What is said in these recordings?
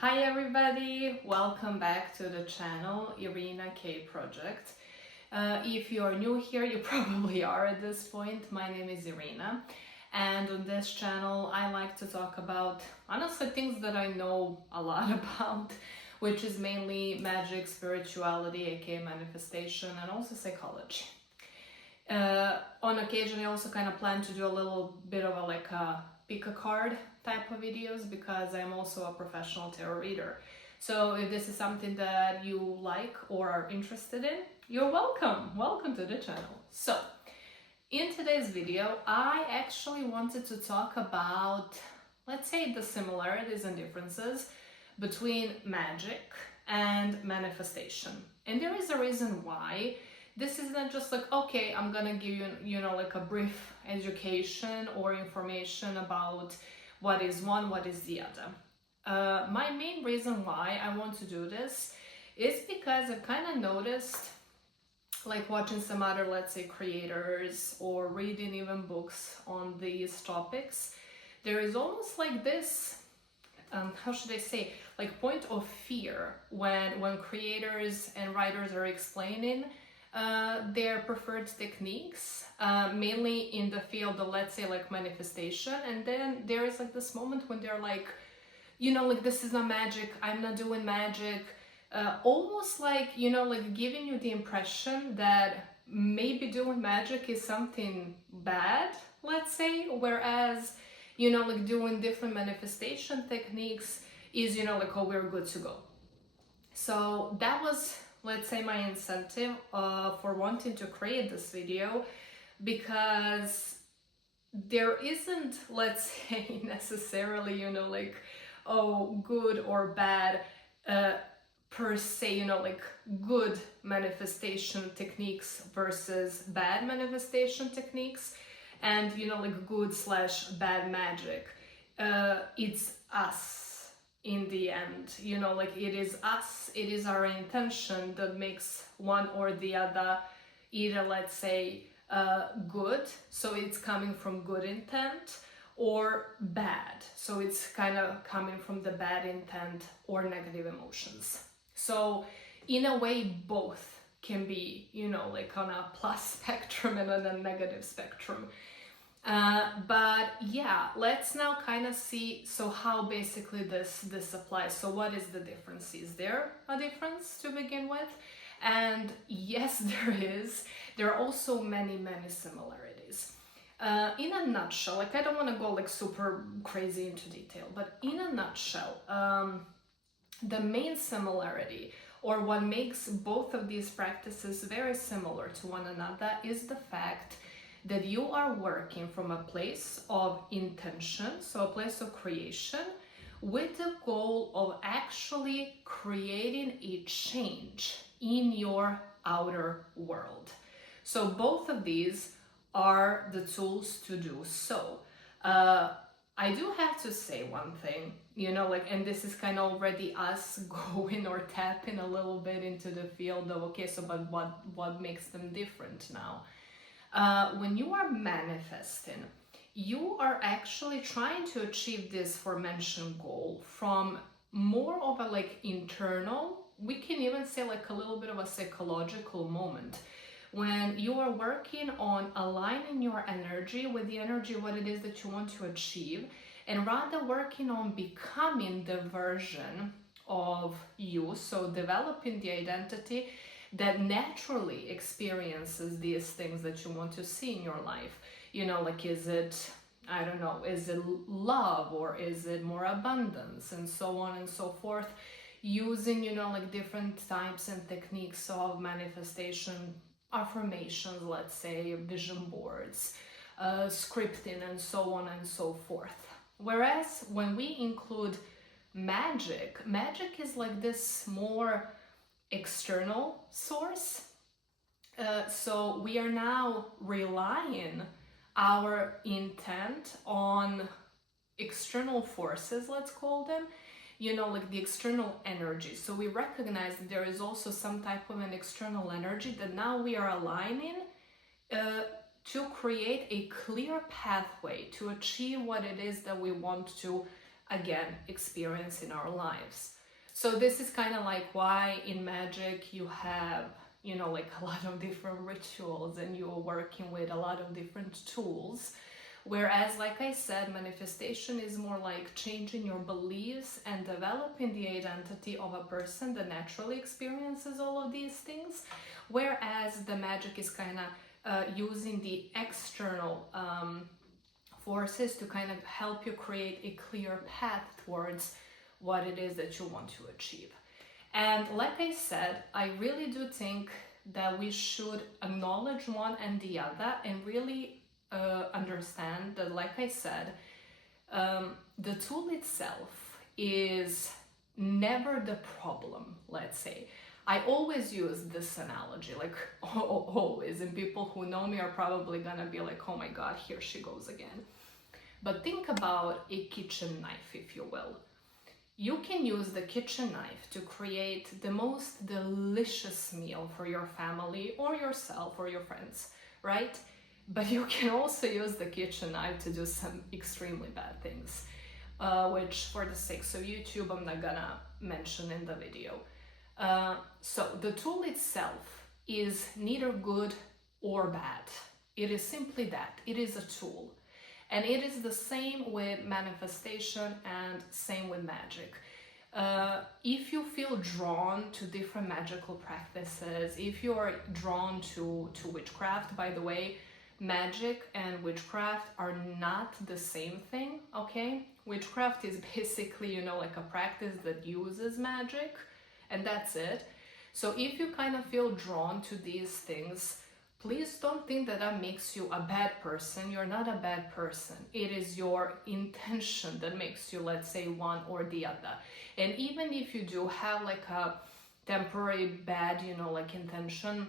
Hi everybody, welcome back to the channel Irina K project. If you are new here, you probably are at this point. My name is Irina, and on this channel I like to talk about honestly things that I know a lot about, which is mainly magic, spirituality, aka manifestation, and also psychology. On occasion I also kind of plan to do a little bit of a pick a card type of videos because I'm also a professional tarot reader. So if this is something that you like or are interested in, you're welcome. Welcome to the channel. So in today's video, I actually wanted to talk about, let's say, the similarities and differences between magic and manifestation. And there is a reason why. This is not just like, okay, I'm gonna give you, like a brief education or information about what is one, what is the other. My main reason why I want to do this is because I've kind of noticed, like watching some other, let's say, creators or reading even books on these topics, there is almost like this, how should I say, like point of fear when creators and writers are explaining their preferred techniques, mainly in the field of, let's say, like manifestation. And then there is like this moment when they're like, like, this is not magic, I'm not doing magic, almost like, like giving you the impression that maybe doing magic is something bad, let's say, whereas, like doing different manifestation techniques is, like, oh, we're good to go. So that was, let's say, my incentive for wanting to create this video, because there isn't, let's say, necessarily, like, oh, good or bad per se, like good manifestation techniques versus bad manifestation techniques, and like good / bad magic. It's us. In the end, like, it is us, it is our intention that makes one or the other either, let's say, good, so it's coming from good intent, or bad, so it's kind of coming from the bad intent or negative emotions. So in a way, both can be, like on a plus spectrum and on a negative spectrum. But yeah, let's now kind of see, so how basically this applies. So what is the difference? Is there a difference to begin with? And yes, there is. There are also many similarities. In a nutshell, like, I don't want to go like super crazy into detail, but in a nutshell, the main similarity, or what makes both of these practices very similar to one another, is the fact that you are working from a place of intention, so a place of creation, with the goal of actually creating a change in your outer world. So both of these are the tools to do so. I do have to say one thing, like, and this is kind of already us going or tapping a little bit into the field of, okay, so but what makes them different now? When you are manifesting, you are actually trying to achieve this aforementioned goal from more of a like internal, we can even say like a little bit of a psychological moment, when you are working on aligning your energy with the energy, what it is that you want to achieve, and rather working on becoming the version of you, so developing the identity that naturally experiences these things that you want to see in your life. Like, is it, I don't know, is it love, or is it more abundance, and so on and so forth, using, like different types and techniques of manifestation, affirmations, let's say, vision boards, scripting, and so on and so forth. Whereas when we include magic is like this more external source. So we are now relying our intent on external forces, let's call them, like the external energy. So we recognize that there is also some type of an external energy that now we are aligning to create a clear pathway to achieve what it is that we want to again, experience in our lives. So this is kind of like why in magic you have, you know, like a lot of different rituals and you're working with a lot of different tools. Whereas, like I said, manifestation is more like changing your beliefs and developing the identity of a person that naturally experiences all of these things. Whereas the magic is kind of using the external forces to kind of help you create a clear path towards what it is that you want to achieve. And like I said, I really do think that we should acknowledge one and the other and really understand that, like I said, the tool itself is never the problem, let's say. I always use this analogy, like always, and people who know me are probably gonna be like, oh my god, here she goes again. But think about a kitchen knife, if you will. You can use the kitchen knife to create the most delicious meal for your family or yourself or your friends, right? But you can also use the kitchen knife to do some extremely bad things, which for the sake of YouTube, I'm not gonna mention in the video. So the tool itself is neither good or bad. It is simply that. It is a tool. And it is the same with manifestation and same with magic. If you feel drawn to different magical practices, if you are drawn to witchcraft, by the way, magic and witchcraft are not the same thing, okay? Witchcraft is basically, you know, like a practice that uses magic, and that's it. So if you kind of feel drawn to these things, please don't think that that makes you a bad person. You're not a bad person. It is your intention that makes you, let's say, one or the other. And even if you do have like a temporary bad, you know, like intention,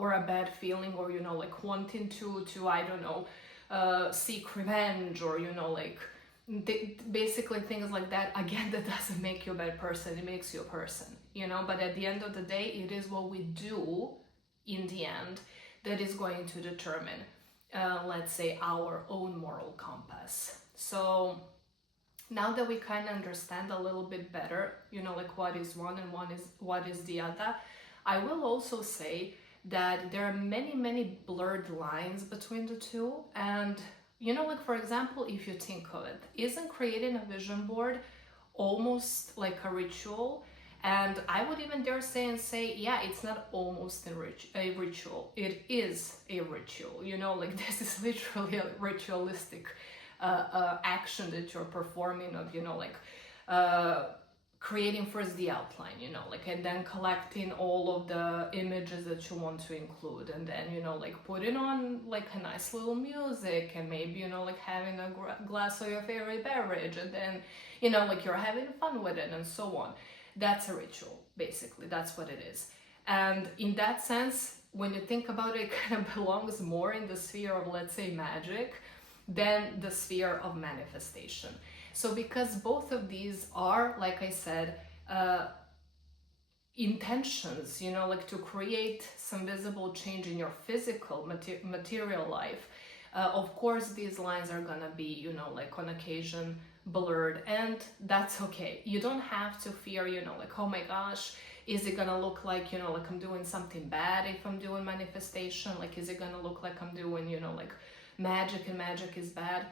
or a bad feeling, or, you know, like wanting to I don't know, seek revenge, or, you know, like basically things like that, again, that doesn't make you a bad person. It makes you a person, you know. But at the end of the day, it is what we do in the end that is going to determine, let's say, our own moral compass. So now that we kind of understand a little bit better, you know, like what is one and what is the other, I will also say that there are many blurred lines between the two. And, you know, like, for example, if you think of it, isn't creating a vision board almost like a ritual? And I would even dare say, yeah, it's not almost a ritual. It is a ritual, you know, like this is literally a ritualistic action that you're performing of, you know, like creating first the outline, you know, like, and then collecting all of the images that you want to include, and then, you know, like putting on like a nice little music, and maybe, you know, like having a glass of your favorite beverage, and then, you know, like you're having fun with it and so on. That's a ritual, basically. That's what it is. And in that sense, when you think about it, it kind of belongs more in the sphere of, let's say, magic than the sphere of manifestation. So because both of these are, like I said, intentions, you know, like to create some visible change in your physical material life, of course, these lines are gonna be, you know, like on occasion blurred, and that's okay. You don't have to fear, you know, like, oh my gosh, is it gonna look like, you know, like I'm doing something bad if I'm doing manifestation? Like, is it gonna look like I'm doing, you know, like magic and magic is bad?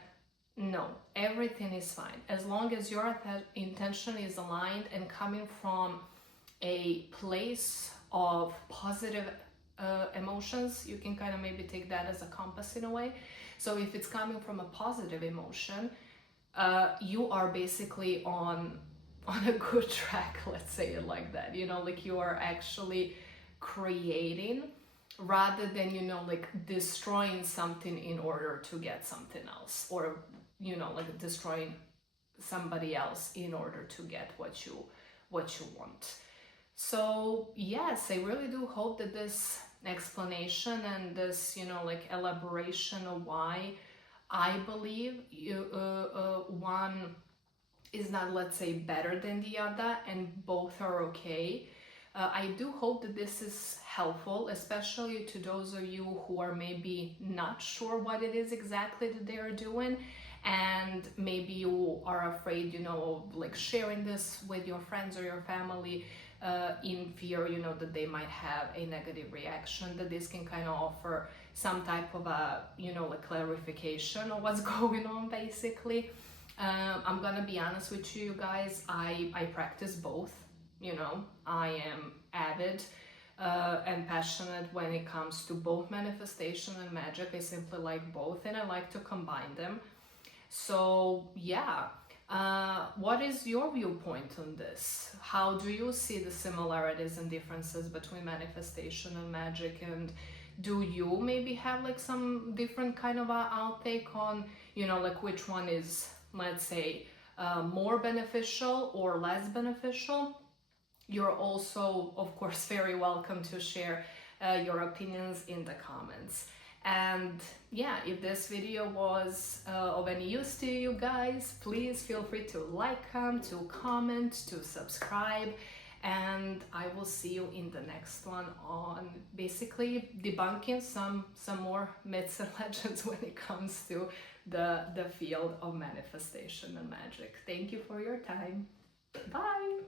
No, everything is fine. As long as your intention is aligned and coming from a place of positive emotions, you can kind of maybe take that as a compass in a way. So if it's coming from a positive emotion, you are basically on a good track, let's say it like that, you know, like you are actually creating rather than, you know, like destroying something in order to get something else, or, you know, like destroying somebody else in order to get what you want. So yes, I really do hope that this explanation and this, you know, like elaboration of why I believe one is not, let's say, better than the other and both are okay. I do hope that this is helpful, especially to those of you who are maybe not sure what it is exactly that they are doing, and maybe you are afraid, you know, of like sharing this with your friends or your family, in fear, you know, that they might have a negative reaction, that this can kind of offer some type of a, you know, like clarification of what's going on basically. I'm gonna be honest with you guys, I practice both, you know, I am avid and passionate when it comes to both manifestation and magic. I simply like both and I like to combine them. So yeah, what is your viewpoint on this? How do you see the similarities and differences between manifestation and magic? And do you maybe have like some different kind of a outtake on, you know, like which one is, let's say, more beneficial or less beneficial? You're also, of course, very welcome to share your opinions in the comments. And yeah, if this video was of any use to you guys, please feel free to like them, to comment, to subscribe, and I will see you in the next one on basically debunking some more myths and legends when it comes to the field of manifestation and magic. Thank you for your time. Bye!